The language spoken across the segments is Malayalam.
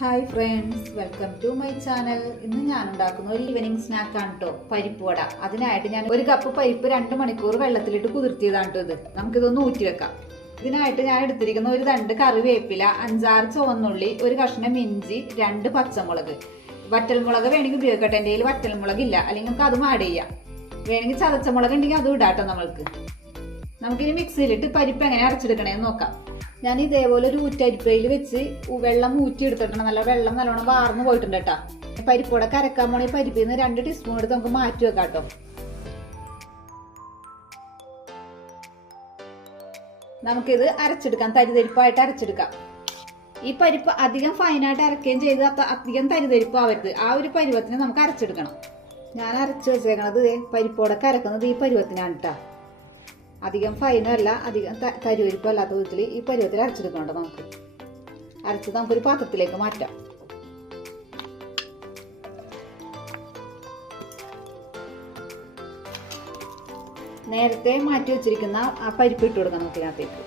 Hi friends, welcome to my channel. ഇന്ന് ഞാൻ ഉണ്ടാക്കുന്ന ഒരു ഈവനിങ് സ്നാക്കാണ് കേട്ടോ, പരിപ്പ് വട. അതിനായിട്ട് ഞാൻ ഒരു കപ്പ് പരിപ്പ് 2 മണിക്കൂർ വെള്ളത്തിലിട്ട് കുതിർത്തിയതാണ് കേട്ടോ. നമുക്കിതൊന്ന് ഊറ്റി വെക്കാം. ഇതിനായിട്ട് ഞാൻ എടുത്തിരിക്കുന്ന ഒരു 2 കറിവേപ്പില, 5-6 ചുവന്നുള്ളി, ഒരു കഷ്ണം ഇഞ്ചി, 2 പച്ചമുളക്. വറ്റൽമുളക് വേണമെങ്കിൽ ഉപയോഗിക്കട്ടെ. എൻ്റെ കയ്യിൽ വറ്റൽമുളക് ഇല്ല, അല്ലെങ്കിൽ നമുക്ക് അതും ആഡ് ചെയ്യാം. വേണമെങ്കിൽ ചതച്ച മുളക് ഉണ്ടെങ്കിൽ അതും ഇടാട്ടോ നമ്മൾക്ക്. നമുക്കിനി മിക്സിയിലിട്ട് പരിപ്പ് എങ്ങനെ അരച്ചെടുക്കണേന്ന് നോക്കാം. ഞാൻ ഇതേപോലെ ഒരു ഊറ്റരിപ്പയിൽ വെച്ച് വെള്ളം ഊറ്റി എടുത്തിട്ടുണ്ട്. നല്ല വെള്ളം നല്ലോണം വാർന്നു പോയിട്ടുണ്ട് കേട്ടോ. പരിപ്പോടെ കരക്കാൻ പോണ പരിപ്പിൽ നിന്ന് 2 ടീസ്പൂൺ എടുത്ത് നമുക്ക് മാറ്റി വെക്കാം കേട്ടോ. നമുക്കിത് അരച്ചെടുക്കാം, തരിതരിപ്പായിട്ട് അരച്ചെടുക്കാം. ഈ പരിപ്പ് അധികം ഫൈനായിട്ട് അരക്കുകയും ചെയ്ത് അധികം തരിതരിപ്പ് ആവരുത്. ആ ഒരു പരുവത്തിന് നമുക്ക് അരച്ചെടുക്കണം. ഞാൻ അരച്ച് വെച്ചേക്കണത് പരിപ്പോടെ കരക്കുന്നത് ഈ പരുവത്തിനാണ് കേട്ടോ. അധികം ഫൈനും അല്ല, അധികം തരുവരിപ്പും അല്ലാത്ത വിധത്തിൽ ഈ പരുവത്തിൽ അരച്ചെടുക്കണുണ്ട്. നമുക്ക് അരച്ചത് നമുക്കൊരു പാത്രത്തിലേക്ക് മാറ്റാം. നേരത്തെ മാറ്റി വെച്ചിരിക്കുന്ന ആ പരിപ്പ് ഇട്ട് കൊടുക്കാം നമുക്കിതിനകത്തേക്ക്.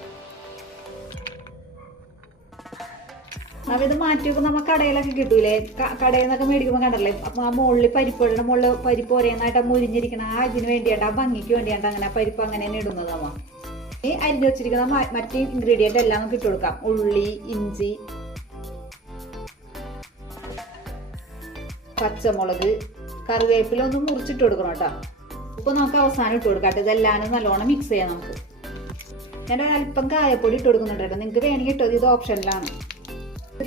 ഇത് മാറ്റി വെക്കും. നമ്മൾ കടയിലൊക്കെ കിട്ടൂലേ, കടയിൽ നിന്നൊക്കെ മേടിക്കുമ്പോൾ കണ്ടല്ലേ, അപ്പൊ ആ മുകളിൽ പരിപ്പിടണം. മുകളിൽ പരിപ്പ് ഒരേന്നായിട്ട് മുരിഞ്ഞിരിക്കണം. ആ ഇതിന് വേണ്ടിയാണ്ട്, ആ ഭംഗിക്ക് വേണ്ടിയാണ്ട് അങ്ങനെ ആ പരിപ്പ് അങ്ങനെ തന്നെ ഇടുന്നതാവാ. ഈ അരിഞ്ഞു വെച്ചിരിക്കുന്ന മറ്റേ ഇൻഗ്രീഡിയന്റ് എല്ലാം നമുക്ക് ഇട്ട് കൊടുക്കാം. ഉള്ളി, ഇഞ്ചി, പച്ചമുളക്, കറിവേപ്പില ഒന്ന് മുറിച്ചിട്ട് കൊടുക്കണം കേട്ടോ. ഉപ്പ് നമുക്ക് അവസാനം ഇട്ട് കൊടുക്കാം. ഇതെല്ലാം നല്ലോണം മിക്സ് ചെയ്യാം നമുക്ക്. ഞാൻ ഒരല്പം കായപ്പൊടി ഇട്ട് കൊടുക്കുന്നുണ്ട് കേട്ടോ. നിങ്ങൾക്ക് വേണമെങ്കിൽ ഇട്ടത്, ഇത് ഓപ്ഷനിലാണ്.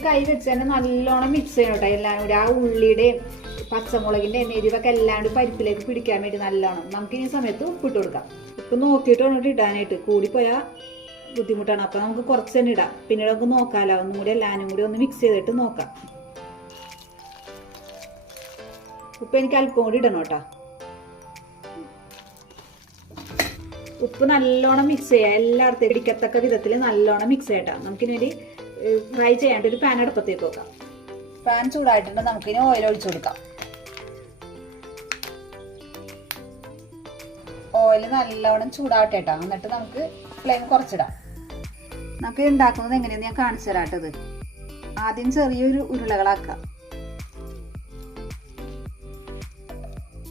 കൈ വെച്ച് തന്നെ നല്ലോണം മിക്സ് ചെയ്യണം കേട്ടോ. എല്ലാം കൂടി ആ ഉള്ളിയുടെയും പച്ചമുളകിന്റെ എരിവൊക്കെ എല്ലാം കൂടി പരിപ്പിലേക്ക് പിടിക്കാൻ വേണ്ടി നല്ലോണം. നമുക്ക് ഈ സമയത്ത് ഉപ്പിട്ട് കൊടുക്കാം. ഉപ്പ് നോക്കിയിട്ട് വേണം ഇടാനായിട്ട്. കൂടിപ്പോയാൽ ബുദ്ധിമുട്ടാണ്. അപ്പൊ നമുക്ക് കുറച്ച് തന്നെ ഇടാം. പിന്നീട് നമുക്ക് നോക്കാമല്ലോ. ഒന്നും കൂടി എല്ലാവരും കൂടി ഒന്ന് മിക്സ് ചെയ്തിട്ട് നോക്കാം. ഉപ്പ് എനിക്ക് അല്പം കൂടി ഇടണം കേട്ടോ. ഉപ്പ് നല്ലോണം മിക്സ് ചെയ്യാം. എല്ലായിടത്തും പിടിക്കത്തക്ക വിധത്തിൽ നല്ലോണം മിക്സ് ചെയ്യട്ടോ. നമുക്കിനി വേണ്ടി ഫ്രൈ ചെയ്യാണ്ട് ഒരു പാൻ അടുപ്പത്തേക്ക് വെക്കാം. പാൻ ചൂടായിട്ടുണ്ട്. നമുക്കിനി ഓയിൽ ഒഴിച്ചു കൊടുക്കാം. ഓയിൽ നല്ലോണം ചൂടാവട്ടെ കേട്ടോ. എന്നിട്ട് നമുക്ക് ഫ്ലെയിം കുറച്ചിടാം. നമുക്ക് ഉണ്ടാക്കുന്നത് എങ്ങനെയാന്ന് ഞാൻ കാണിച്ചു തരാട്ടത്. ആദ്യം ചെറിയൊരു ഉരുളകളാക്കാം.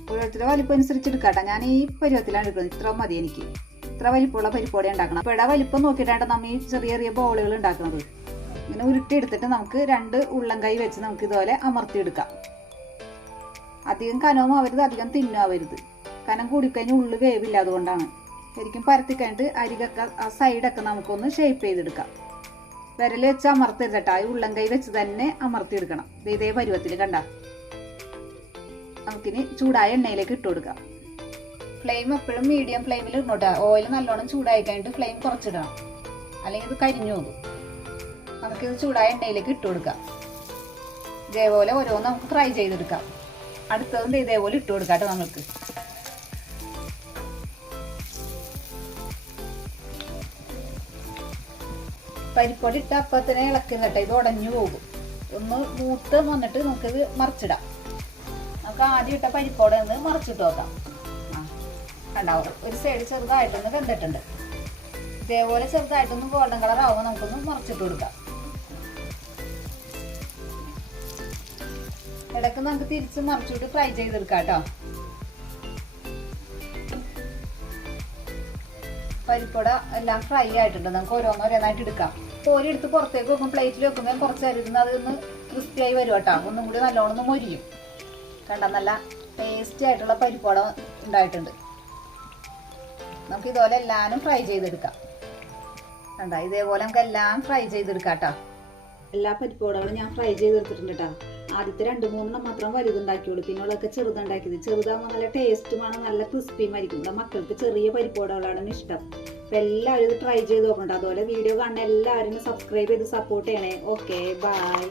ഓരോരുത്തരുടെ വലിപ്പം അനുസരിച്ച് എടുക്കാട്ടോ. ഞാൻ ഈ പരുവത്തിലാണ് എടുക്കുന്നത്. ഇത്ര മതി എനിക്ക്. ഇത്ര വലിപ്പമുള്ള പരിപ്പോടെ ഉണ്ടാക്കണം. അപ്പോൾ ഇവിടെ വലിപ്പം നോക്കിയിട്ടാണ് നമ്മൾ ഈ ചെറിയ ചെറിയ ബോളുകൾ ഉണ്ടാക്കുന്നത്. ഇങ്ങനെ ഉരുട്ടി എടുത്തിട്ട് നമുക്ക് 2 ഉള്ളം കൈ വെച്ച് നമുക്ക് ഇതുപോലെ അമർത്തിയെടുക്കാം. അധികം കനവും ആവരുത്, അധികം തിന്നും ആവരുത്. കനം കൂടിക്കഴിഞ്ഞാൽ ഉള്ളു വേവില്ല. അതുകൊണ്ടാണ് ശരിക്കും പരത്തി കഴിഞ്ഞിട്ട് അരികൊക്കെ ആ സൈഡൊക്കെ നമുക്കൊന്ന് ഷേപ്പ് ചെയ്തെടുക്കാം. വിരൽ വെച്ച് അമർത്തരുതട്ടാ. ഈ ഉള്ളം കൈ വെച്ച് തന്നെ അമർത്തിയെടുക്കണം. ഇതേ പരുവത്തിൽ കണ്ട. നമുക്കിനി ചൂടായ എണ്ണയിലേക്ക് ഇട്ട് കൊടുക്കാം. ഫ്ലെയിം എപ്പോഴും മീഡിയം ഫ്ലെയിമിൽ ഇടണോട്ടാ. ഓയിൽ നല്ലോണം ചൂടായി കഴിഞ്ഞിട്ട് ഫ്ലെയിം കുറച്ചിടണം, അല്ലെങ്കിൽ ഇത് കരിഞ്ഞു പോകും. നമുക്കിത് ചൂടായ എണ്ണയിലേക്ക് ഇട്ട് കൊടുക്കാം. ഇതേപോലെ ഓരോന്ന് നമുക്ക് ഫ്രൈ ചെയ്തെടുക്കാം. അടുത്തതും ഇതേപോലെ ഇട്ട് കൊടുക്കാം കേട്ടോ. നമുക്ക് പരിപ്പൊടി ഇട്ട അപ്പത്തിനെ ഇളക്കുന്ന കേട്ടോ. ഇത് ഉടഞ്ഞു പോകും. ഒന്ന് മൂത്ത് വന്നിട്ട് നമുക്കിത് മറിച്ചിടാം. നമുക്ക് ആദ്യം ഇട്ട പരിപ്പോടെ ഒന്ന് മറിച്ചിട്ട് നോക്കാം. ഉണ്ടാവും ഒരു സൈഡ് ചെറുതായിട്ടൊന്ന് വെന്തിട്ടുണ്ട്. ഇതേപോലെ ചെറുതായിട്ടൊന്ന് ഗോൾഡൻ കളർ ആവുമ്പോൾ നമുക്കൊന്ന് മറിച്ചിട്ട് കൊടുക്കാം. ഇടയ്ക്ക് നമുക്ക് തിരിച്ച് മറിച്ചിട്ട് ഫ്രൈ ചെയ്തെടുക്കാം കേട്ടോ. പരിപ്പട എല്ലാം ഫ്രൈ ആയിട്ടുണ്ട്. നമുക്ക് ഓരോന്നോരോന്നായിട്ട് എടുക്കാം. കോരി എടുത്ത് പുറത്തേക്ക് വെക്കും. പ്ലേറ്റിൽ വെക്കുമ്പോൾ കുറച്ച് അരിന്ന് അതൊന്ന് ക്രിസ്പിയായി വരും കേട്ടോ. ഒന്നും കൂടി നല്ലോണം മൊരിയും. കണ്ട, നല്ല ടേസ്റ്റി ആയിട്ടുള്ള പരിപ്പട ഉണ്ടായിട്ടുണ്ട്. നമുക്ക് ഇതുപോലെ എല്ലാവരും ഫ്രൈ ചെയ്തെടുക്കാം. കണ്ട, ഇതേപോലെ നമുക്ക് എല്ലാം ഫ്രൈ ചെയ്തെടുക്കാം കേട്ടോ. എല്ലാ പരിപ്പുവടകളും ഞാൻ ഫ്രൈ ചെയ്തെടുത്തിട്ടുണ്ട് കേട്ടോ. ആദ്യത്തെ 2-3 മാത്രം വലുതുണ്ടാക്കിയുള്ളൂ. പിന്നുള്ളതൊക്കെ ചെറുതുണ്ടാക്കിയത്. ചെറുതാകുമ്പോൾ നല്ല ടേസ്റ്റുമാണ്, നല്ല ക്രിസ്പിയുമായിരിക്കും. ഇവിടെ മക്കൾക്ക് ചെറിയ പരിപ്പുവടകളാണ് ഇഷ്ടം. അപ്പം എല്ലാവരും ഇത് ട്രൈ ചെയ്ത് നോക്കണ്ട. അതുപോലെ വീഡിയോ കാണുന്ന എല്ലാവരും സബ്സ്ക്രൈബ് ചെയ്ത് സപ്പോർട്ട് ചെയ്യണേ. Okay, by.